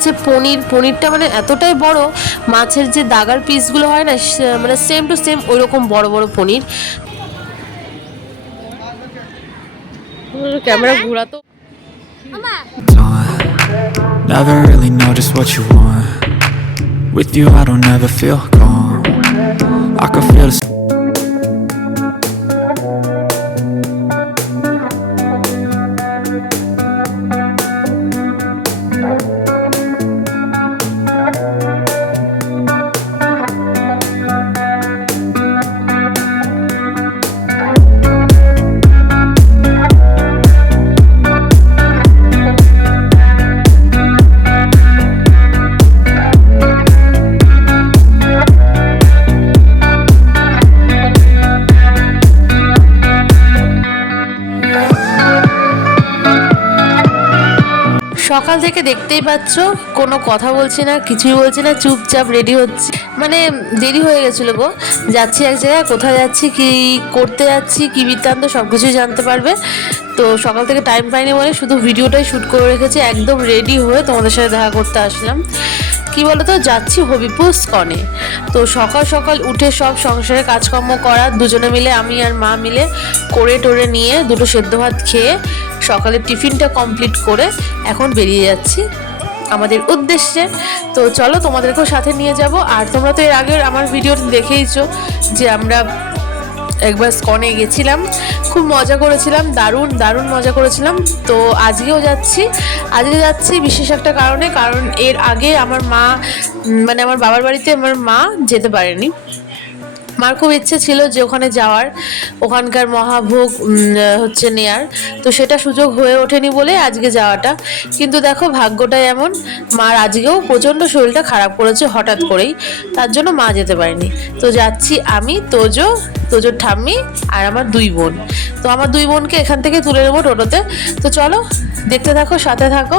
হচ্ছে পনির। পনিরটা মানে এতটাই বড় মাছের যে দাগার পিসগুলো হয় না মানে সেম টু সেম ওই রকম বড় বড় পনির। ক্যামেরা ঘোরা তো। থেকে দেখতেই পাচ্ছ, কোনো কথা বলছি না, কিছুই বলছি না, চুপচাপ রেডি হচ্ছে। মানে দেরি হয়ে গেছিল গো। যাচ্ছি এক জায়গায়, কোথায় যাচ্ছি, কি করতে যাচ্ছি, কি বৃত্তান্ত সব কিছুই জানতে পারবে। তো সকাল থেকে টাইম পাইনি বলে শুধু ভিডিওটাই শ্যুট করে রেখেছি, একদম রেডি হয়ে তোমাদের সাথে দেখা করতে আসলাম। কি বলতো, যাচ্ছি হবিপুর স্কনে। তো সকাল সকাল উঠে সব সংসারে কাজকর্ম করা, দুজনে মিলে, আমি আর মা মিলে করে টোরে নিয়ে দুটো সেদ্ধ ভাত খেয়ে সকালের টিফিনটা কমপ্লিট করে এখন বেরিয়ে যাচ্ছি আমাদের উদ্দেশ্যে। তো চলো তোমাদেরকেও সাথে নিয়ে যাব। আর তোমরা তো এর আগের আমার ভিডিওতে দেখেইছো যে আমরা একবার স্কনে গেছিলাম, খুব মজা করেছিলাম, দারুণ দারুণ মজা করেছিলাম। তো আজকেও যাচ্ছি, আজকে যাচ্ছি বিশেষ একটা কারণে, কারণ এর আগে আমার মা মানে আমার বাবার বাড়িতে আমার মা যেতে পারেনি। মার খুব ইচ্ছে ছিল যে ওখানে যাওয়ার, ওখানকার মহাভোগ হচ্ছে নেয়ার। তো সেটা সুযোগ হয়ে ওঠেনি বলে আজকে যাওয়াটা। কিন্তু দেখো ভাগ্যটাই এমন, মার আজকেও প্রচণ্ড শরীরটা খারাপ করেছে হঠাৎ করেই। তার জন্য মা যেতে পারেনি। তো যাচ্ছি আমি, তোজো, তোজোর ঠাম্মি আর আমার দুই বোন। তো আমার দুই বোনকে এখান থেকে তুলে নেব টোটোতে। তো চলো, দেখতে থাকো, সাথে থাকো।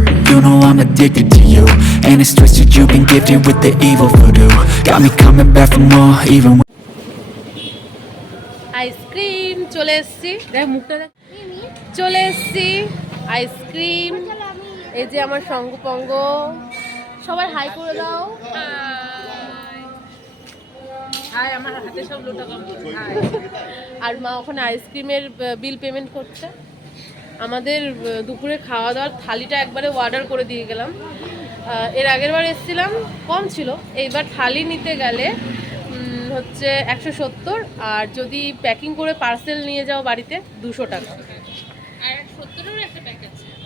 You know I'm addicted to you. And it's twisted, you've been gifted with the evil voodoo. Got me coming back for more, even when. Ice cream চলে এসছি দেখ মুখটা দেখ চলে এসছি আইসক্রিম এই যে আমার সঙ্গপঙ্গ সবাই হাই করে দাও আর মা ওখানে আইসক্রিমের বিল পেমেন্ট করছে আমাদের দুপুরে খাওয়া দাওয়ার থালিটা একবারে অর্ডার করে দিয়ে গেলাম। এর আগের বার এসেছিলাম কম ছিল। এইবার থালি নিতে গেলে হচ্ছে একশো সত্তর আর যদি প্যাকিং করে পার্সেল নিয়ে যাও বাড়িতে দুশো টাকা।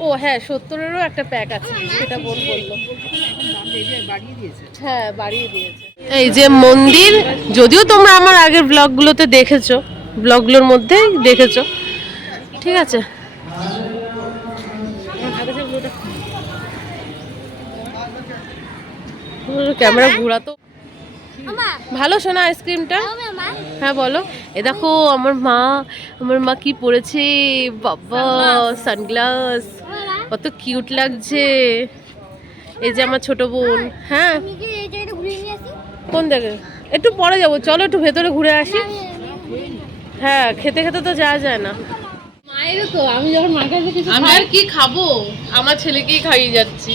ও হ্যাঁ সত্তরেরও একটা প্যাক আছে সেটা বোন বলল। হ্যাঁ বাড়িয়ে দিয়েছে। এই যে মন্দির যদিও তোমরা আমার আগের ব্লগগুলোতে দেখেছ ব্লগগুলোর মধ্যেই দেখেছ। ঠিক আছে? ক্যামেরা ঘোরা তো ভালো শোনা আইসক্রিমটা? হ্যাঁ বলো। এ দেখো আমার মা আমার মা কি পরেছে? বাবা সানগ্লাস কত কিউট লাগছে। এই যে আমার ছোট বোন। হ্যাঁ। কোন জায়গায়? একটু পরে যাব। চলো একটু ভেতরে ঘুরে আসি। হ্যাঁ খেতে খেতে তো যাওয়া যায় না। আমি আর কি খাব? আমার ছেলেকেই খাইয়ে যাচ্ছি।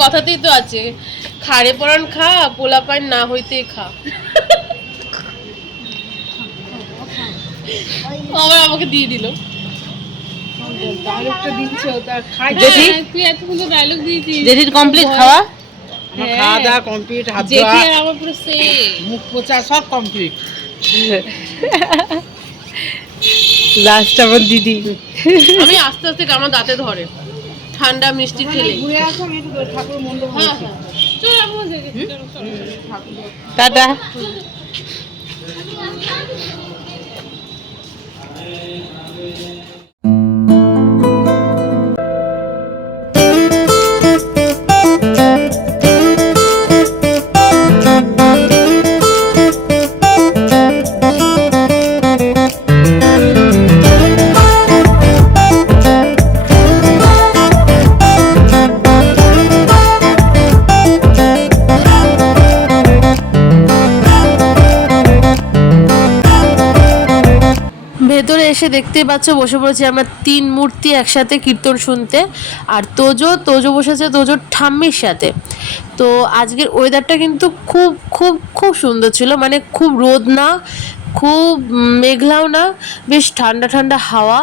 কথাতেই তো আছে। খাড়ে পরান খা পোলা পাইন না হইতেই খা। আবার আমাকে দিয়ে দিল। ডায়লগটা দিচ্ছে ও খাই জেঠি? তুই এত সুন্দর ডায়লগ দিয়েছিস। জেঠির কমপ্লিট খাওয়া? আমার খাওয়া দাওয়া কমপ্লিট হাত ধোয়া আর আমার পুরো সেম মুখ পোছা সব কমপ্লিট লাস্ট আমার দিদি। আমি আস্তে আস্তে আমার দাঁতে ধরে। ঠান্ডা মিষ্টি খেলে ঘুরে আসো আমি একটু ঠাকুর মন্দির হ্যাঁ হ্যাঁ। চল Thank দেখে এসে দেখতেই পাচ্ছ, বসে পড়েছি আমরা তিন মূর্তি একসাথে কীর্তন শুনতে। আর তোজো তোজো বসেছে, তোজোর ঠাম্মির সাথে। তো আজকের ওয়েদারটা কিন্তু খুব খুব খুব সুন্দর ছিল। মানে খুব রোদ না, খুব মেঘলাও না, বেশ ঠান্ডা ঠান্ডা হাওয়া।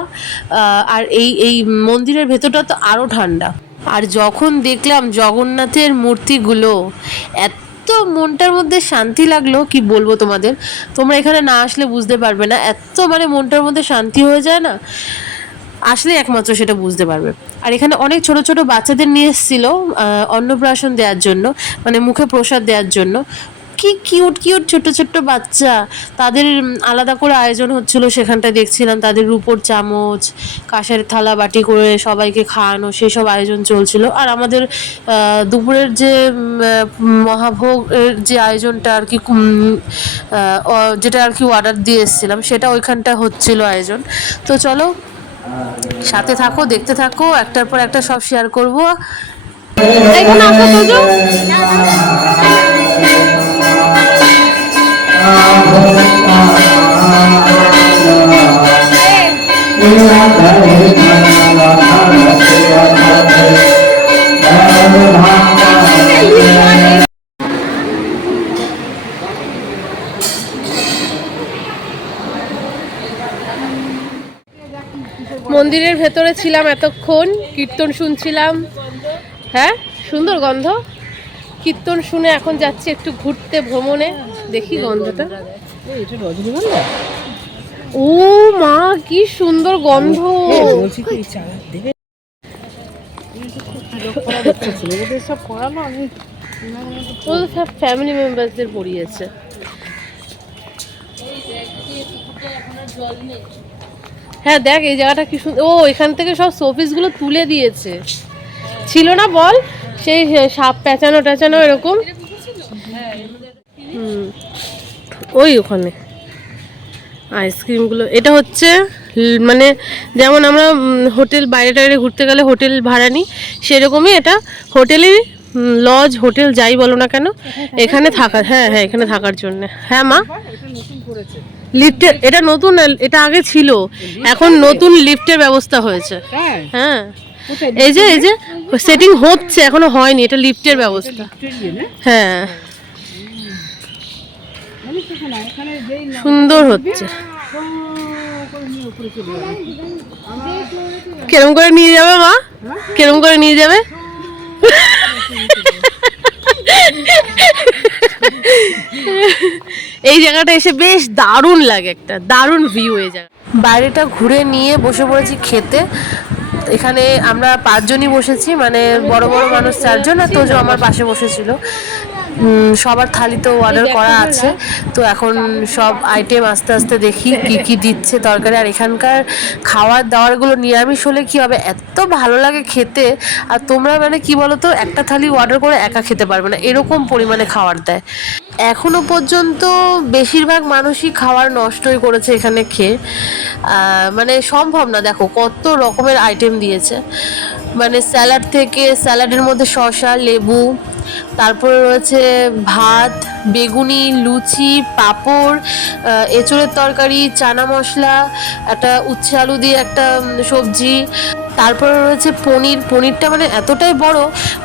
আর এই এই মন্দিরের ভেতরটা তো আরও ঠান্ডা। আর যখন দেখলাম জগন্নাথের মূর্তিগুলো এত এত মনটার মধ্যে শান্তি লাগল, কি বলব তোমাদের? তোমরা এখানে না আসলে বুঝতে পারবে না। এত মানে মনটার মধ্যে শান্তি হয়ে যায় না আসলে একমাত্র সেটা বুঝতে পারবে। আর এখানে অনেক ছোট ছোট বাচ্চাদের নিয়ে এসেছিল অন্নপ্রাশন দেওয়ার জন্য মানে মুখে প্রসাদ দেওয়ার জন্য। কি কিউট কিউট ছোট ছোট্ট বাচ্চা। তাদের আলাদা করে আয়োজন হচ্ছিল সেখানটা দেখছিলাম তাদের রূপোর চামচ, কাঁসের থালা বাটি করে সবাইকে খাওয়ানো, সেসব আয়োজন চলছিল। আর আমাদের দুপুরের যে মহাভোগের যে আয়োজনটা আর কি যেটা আর কি অর্ডার দিয়ে এসেছিলাম, সেটা ওইখানটা হচ্ছিল আয়োজন। তো চলো, সাথে থাকো, দেখতে থাকো, একটার পর একটা সব শেয়ার করব। এখানে মন্দিরের ভেতরে ছিলাম এতক্ষণ, কীর্তন শুনছিলাম। হ্যাঁ সুন্দর গন্ধ। কীর্তন শুনে এখন যাচ্ছি একটু ঘুরতে ভ্রমণে। দেখি গন্ধটা। এটা রজনীগন্ধা? ও মা কি সুন্দর গন্ধ। সব আমি। ও সব ফ্যামিলি মেম্বারসদের পড়িয়েছে। হ্যাঁ দেখ এই জায়গাটা কি সুন্দর ও এখান থেকে সব শোপিসগুলো তুলে দিয়েছে। ছিল না বল? সেই সাপ পেঁচানো টেঁচানো এরকম। ওই ওখানে। আইসক্রিমগুলো এটা হচ্ছে মানে যেমন আমরা হোটেল বাইরে টাইরে ঘুরতে গেলে হোটেল ভাড়া নিই সেরকমই এটা হোটেলই লজ হোটেল যাই বলো না কেন এখানে থাকার হ্যাঁ হ্যাঁ এখানে থাকার জন্য। হ্যাঁ মা? লিফটের এটা নতুন এটা আগে ছিল। এখন নতুন লিফটের ব্যবস্থা হয়েছে। হ্যাঁ। হ্যাঁ। এই যে এই যে সেটিং হচ্ছে এখনও হয়নি এটা লিফটের ব্যবস্থা। হ্যাঁ। জানিস তো শোনা এখানে যেই না সুন্দর হচ্ছে। কেরম করে নিয়ে যাবে মা? কেরম করে নিয়ে যাবে? এই জায়গাটা এসে বেশ দারুণ লাগে একটা দারুণ ভিউ এই জায়গা। বাইরেটা ঘুরে নিয়ে বসে পড়েছি খেতে। এখানে আমরা পাঁচজনই বসেছি মানে বড় বড় মানুষ চারজন আর তোজো আমার পাশে বসেছিল। সবার থালি তো অর্ডার করা আছে। তো এখন সব আইটেম আস্তে আস্তে দেখি কি কি দিচ্ছে তরকারি। আর এখানকার খাওয়ার দাওয়ারগুলো নিরামিষ হলে কি হবে? এত ভালো লাগে খেতে। আর তোমরা মানে কি বলো তো একটা থালি অর্ডার করে একা খেতে পারবে না। এরকম পরিমাণে খাবার দেয়। এখনও পর্যন্ত বেশিরভাগ মানুষই খাবার নষ্টই করেছে এখানে খেয়ে। মানে সম্ভব না, দেখো কত রকমের আইটেম দিয়েছে। মানে স্যালাড থেকে স্যালাডের মধ্যে শসা, লেবু, তারপরে রয়েছে ভাত, বেগুনি, লুচি, পাঁপড় এঁচোড়ের তরকারি, চানা মশলা, একটা উচ্ছে আলু দিয়ে একটা সবজি, তারপরে রয়েছে পনির। পনিরটা মানে এতটাই বড়,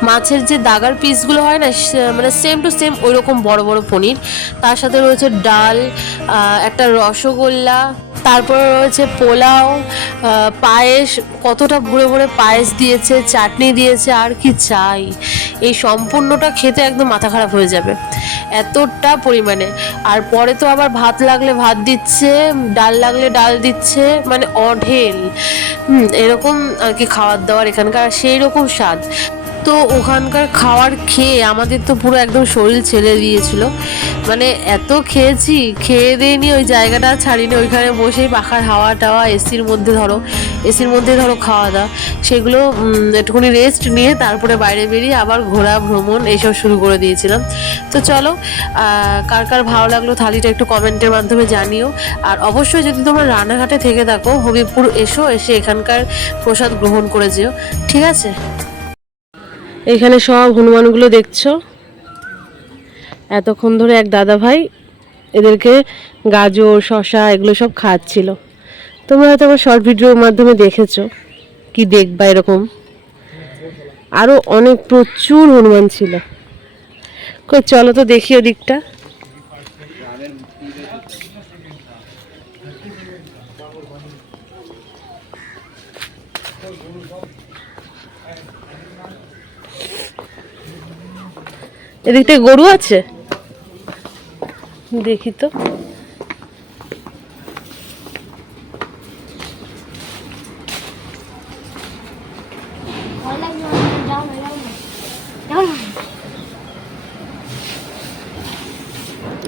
মাছের যে দাগার পিসগুলো হয় না মানে সেম টু সেম ওই রকম বড় বড় পনির। তার সাথে রয়েছে ডাল একটা রসগোল্লা। তারপরে রয়েছে পোলাও পায়েস, কতটা ভরে ভরে পায়েস দিয়েছে, চাটনি দিয়েছে, আর কি চাই? এই সম্পূর্ণটা খেতে একদম মাথা খারাপ হয়ে যাবে। এতটা পরিমাণে। আর পরে তো আবার ভাত লাগলে ভাত দিচ্ছে, ডাল লাগলে ডাল দিচ্ছে মানে অঢেল। এরকম আর কি খাবার দাবার এখানকার সেই রকম স্বাদ। তো ওখানকার খাওয়ার খেয়ে আমাদের তো পুরো একদম শরীর ছেড়ে দিয়েছিল। মানে এত খেয়েছি, খেয়ে দিইনি ওই জায়গাটা ছাড়িনি। ওইখানে বসেই পাখার হাওয়া টাওয়া, এসির মধ্যে ধরো, এসির মধ্যে ধরো খাওয়া দাওয়া। সেগুলো একটুখানি রেস্ট নিয়ে তারপরে বাইরে বেরিয়ে আবার ঘোরা, ভ্রমণ এইসব শুরু করে দিয়েছিলাম। তো চলো কার কার ভালো লাগল থালিটা একটু কমেন্টের মাধ্যমে জানিও। আর অবশ্যই যদি তোমরা রানাঘাটে থেকে থাকো হবিপুর এসো, এসে এখানকার প্রসাদ গ্রহণ করে যেও। ঠিক আছে? এখানে সব হনুমানগুলো দেখছ? এতক্ষণ ধরে এক দাদা ভাই এদেরকে গাজর শশা এগুলো সব খাচ্ছিল। তোমরা হয়তো আমার শর্ট ভিডিওর মাধ্যমে দেখেছ কি দেখবা এরকম। আরও অনেক প্রচুর হনুমান ছিল। চলো তো দেখি ওদিকটা। এদিকটায় গরু আছে? দেখি তো।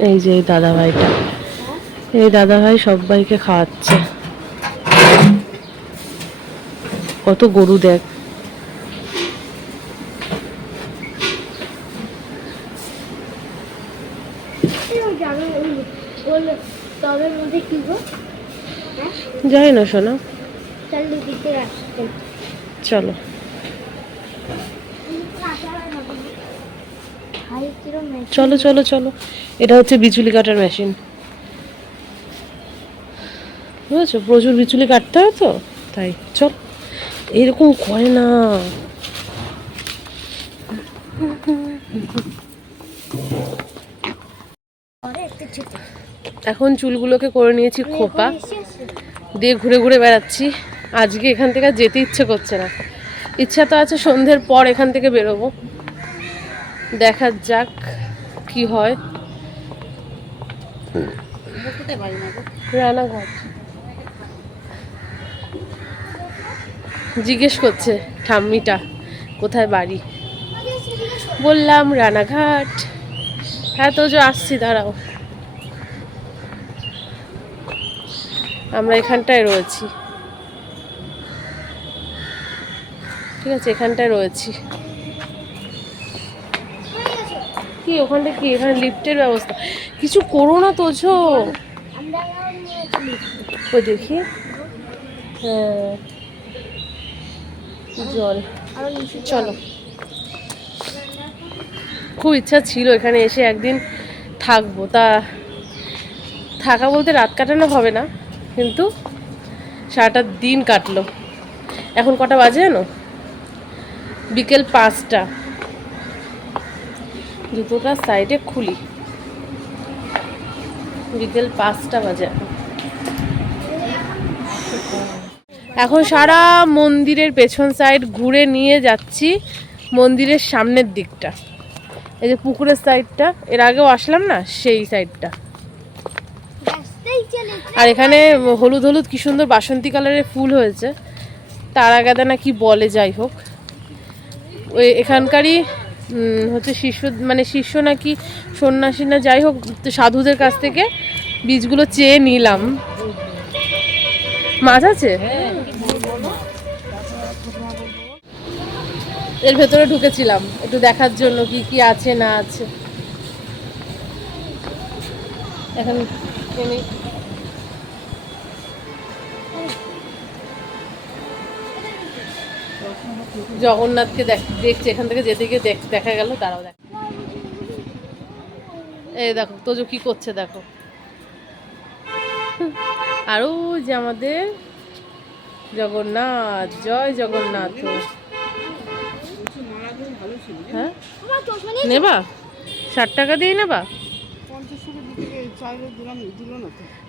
এই যে এই দাদা ভাইটা এই দাদা ভাই সবাইকে খাওয়াচ্ছে। কত গরু দেখ। তবের মধ্যে কি গো? যাই না শোনা। চল দিতে আসতে। চলো। চলো চলো চলো। এটা হচ্ছে বিচুলি কাটার মেশিন বুঝেছ? প্রচুর বিচুলি কাটতে হয় তো? তাই চল। এরকম করে না। এখন চুলগুলোকে করে নিয়েছি খোপা। দিয়ে ঘুরে ঘুরে বেড়াচ্ছি। আজকে এখান থেকে যেতে ইচ্ছে করছে না। ইচ্ছা তো আছে সন্ধ্যের পর এখান থেকে বেরোবো। দেখা যাক কি হয়। রানাঘাট। জিজ্ঞেস করছে ঠাম্মিটা, কোথায় বাড়ি? বললাম, রানাঘাট। হ্যাঁ তো যে, আসছি, দাঁড়াও। আমরা এখানটায় রয়েছি। ঠিক আছে, এখানটায় রয়েছি। কি, ওখানটা কি? এখানে লিফটের ব্যবস্থা। কিছু করো না তোঝো ওই দেখি। হ্যাঁ জল। চলো। খুব ইচ্ছা ছিল এখানে এসে একদিন থাকব। তা, থাকা বলতে রাত কাটানো হবে না। কিন্তু সারাটা দিন কাটলো। এখন কটা বাজে জানো? বিকেল পাঁচটা। জুতোটা সাইডে খুলি। বিকেল পাঁচটা বাজে এখন সারা মন্দিরের পেছন সাইড ঘুরে নিয়ে যাচ্ছি মন্দিরের সামনের দিকটা। এই যে পুকুরের সাইডটা, এর আগেও আসলাম না, সেই সাইডটা। আর এখানে হলুদ হলুদ কি সুন্দর বাসন্তী কালারের ফুল হয়েছে। তারা গাদা না কি বলে, যাই হোক। ওই এখানকারই হচ্ছে শিষ্য মানে শিষ্য নাকি সন্ন্যাসী না, যাই হোক, সাধুদের কাছ থেকে বীজগুলো চেয়ে নিলাম। মাছ আছে? এর ভেতরে ঢুকেছিলাম, একটু দেখার জন্য কি কি আছে না আছে। এখন জগন্নাথকে দেখ দেখছে, এখান থেকে যেতে গিয়ে দেখ- গেল তারাও দেখ। এই দেখো, তোজো কি করছে দেখো। আরও যে আমাদের জগন্নাথ, জয় জগন্নাথ। হ্যাঁ? নেবা? ষাট টাকা দিয়ে নেবা?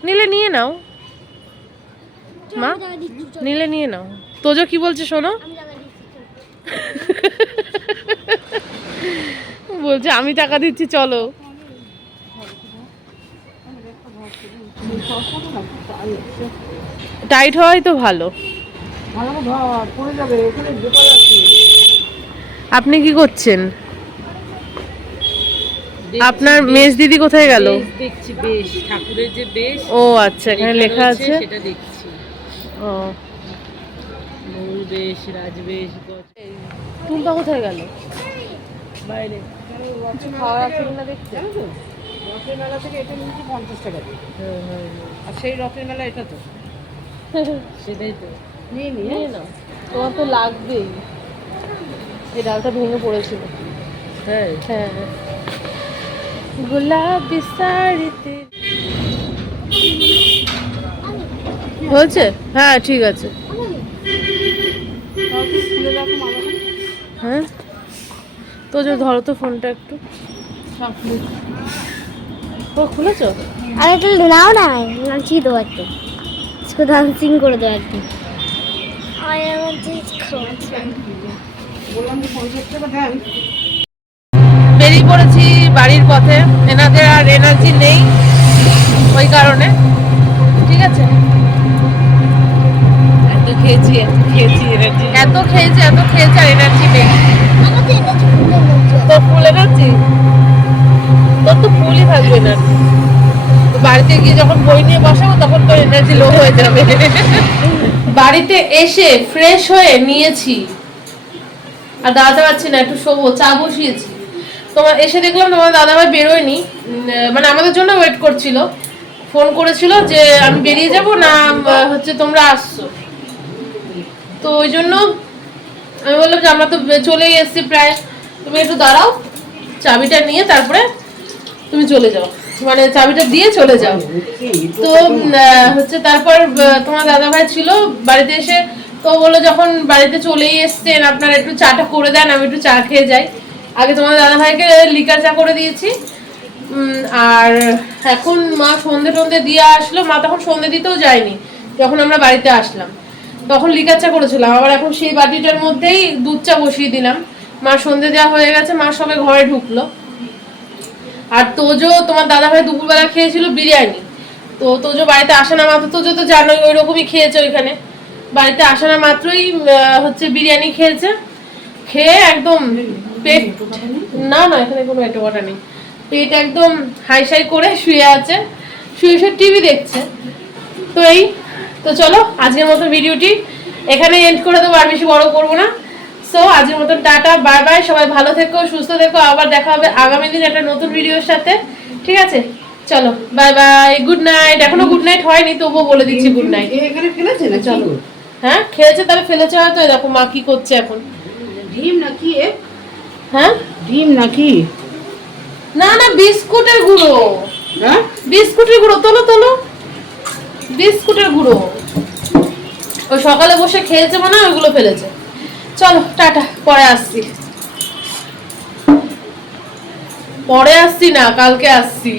নিলে নিয়ে নাও। মা, নিলে নিয়ে নাও। তোজো কি বলছে শোনো? বলছে আমি টাকা দিচ্ছি চলো। টাইট হওয়াই তো ভালো। আপনি কি করছেন? আপনার মেজ দিদি কোথায় গেল? দেখছি বেশ ঠাকুরের যে বেশ ও আচ্ছা এখানে লেখা আছে। সেটা দেখছি। ও। বেশ রাজবেশ টুম্পা কোথায় গেল? বাইরে। খাওয়ার আছে কিনা দেখতে? রথের মেলা থেকে এটা নিয়েছি পঞ্চাশ টাকা দিয়ে? আর সেই রথের মেলা এটা তো? সেটাই তো। নিয়ে নি নিয়ে নাও। তোমার তো লাগবেই। এই ডালটা ভেঙে পড়েছিল। হ্যাঁ। হ্যাঁ। গোলাপি শাড়িতে হয়েছে? হ্যাঁ ঠিক আছে। হ্যাঁ? তো যে ধরো তো ফোনটা একটু। ও খুলেছ? আর একটু নাও না নাচিয়ে দেবো একটু। একটু ডান্সিং করে দেবো একটু। বেরিয়ে পড়েছি বাড়ির পথে। এনাদের আর এনার্জি নেই ওই কারণে। ঠিক আছে? খেয়েছি খেয়েছি এনার্জি এত খেয়েছে এত খেয়েছে আর এনার্জি নেই। তোর ফুল এনার্জি তোর তো ফুলই থাকবে এনার্জি বাড়িতে গিয়ে যখন বই নিয়ে বসাবো তখন তোর এনার্জি লো হয়ে যাবে। বাড়িতে এসে ফ্রেশ হয়ে নিয়েছি। আর দাঁড়াতে পারছি না একটু শোবো চা বসিয়েছি। তোমার এসে দেখলাম তোমার দাদাভাই বেরোয়নি। মানে আমাদের জন্য ওয়েট করছিল। ফোন করেছিল যে আমি বেরিয়ে যাব না হচ্ছে তোমরা আসছো। তো ওই জন্য আমি বললাম যে আমরা তো চলেই এসেছি প্রায়। তুমি একটু দাঁড়াও, চাবিটা নিয়ে তারপরে তুমি চলে যাও। মানে চাবিটা দিয়ে চলে যাও। তো হচ্ছে তারপর তোমার দাদা ভাই ছিল বাড়িতে এসে, তো বলল যখন বাড়িতে চলেই এসছেন, আপনারা একটু চাটা করে দেন, আমি একটু চা খেয়ে যাই। আগে তোমার দাদা ভাইকে লিকার চা করে দিয়েছি। আর এখন মা সন্ধে টন্ধে দিয়ে আসলো, মা তখন সন্ধে দিতেও যায়নি, যখন আমরা বাড়িতে আসলাম। তখন লিকার চা করেছিলাম, আবার এখন সেই বাটিটার মধ্যেই দুধ চা বসিয়ে দিলাম। মা সন্ধে দেওয়া হয়ে গেছে, মা সবে ঘরে ঢুকলো। আর তোজো, তোমার দাদা ভাই দুপুরবেলা খেয়েছিল বিরিয়ানি। তো তোজো বাড়িতে আসা না মাত্র, তোজো তো জানোই ওই রকমই খেয়েছে ওইখানে। বাড়িতে আসা না মাত্রই হচ্ছে বিরিয়ানি খেয়েছে খেয়ে একদম পেট না না, এখানে কোনো এটো কটা নেই। পেট একদম হাইসাই করে শুয়ে আছে, শুয়ে শুয়ে টিভি দেখছে। তো এই তো চলো আজকের মতো ভিডিওটি এখানে এন্ড করে দেবো আর বেশি বড় করব না। সো আজকের মতন টাটা বাই বাই সবাই ভালো থেকো সুস্থ থেকো আবার দেখা হবে আগামী দিন একটা নতুন ভিডিওর সাথে ঠিক আছে? চলো বাই বাই গুড নাইট এখনও গুড নাইট হয়নি তবুও বলে দিচ্ছি গুড নাইট এখানে ফেলেছে না চলো। হ্যাঁ খেয়েছে তাহলে ফেলেছে হয়তো দেখো মা কি করছে এখন। ডিম নাকি হ্যাঁ? ডিম নাকি? না না বিস্কুটের গুঁড়ো। হ্যাঁ? বিস্কুটের গুঁড়ো তোলো তোলো। বিস্কুটের গুঁড়ো। ওই সকালে বসে খেয়েছে মানে ওইগুলো ফেলেছে। চলো, টাটা, পরে আসছি। পরে আসছি না, কালকে আসছি।